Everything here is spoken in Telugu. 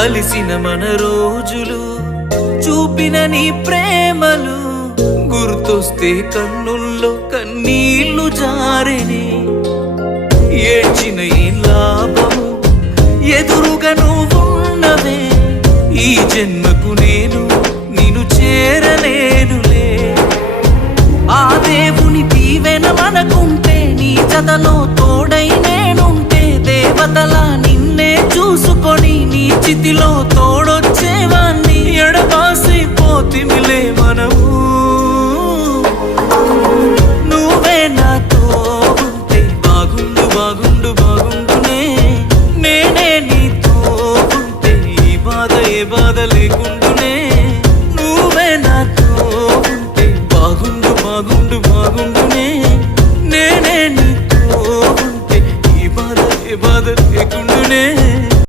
కలిసిన మన రోజులు చూపిన నీ ప్రేమలు గుర్తొస్తే కన్నుల్లో కన్నీళ్లు జారెనే ఏడ్చిన ఈ లాభము ఎదురుగా నువ్వున్నవే ఈ జన్మకు నేను నిన్ను చేరలేనులే ఆ దేవుని దీవెన మనకుంటే నీ జతలో తోడై నేనుంటే దేవతలా నిన్నే చూసుకొని నీ చితిలో తోడొచ్చేవాణ్ణి ఎడబాసి పోతిమిలే మనము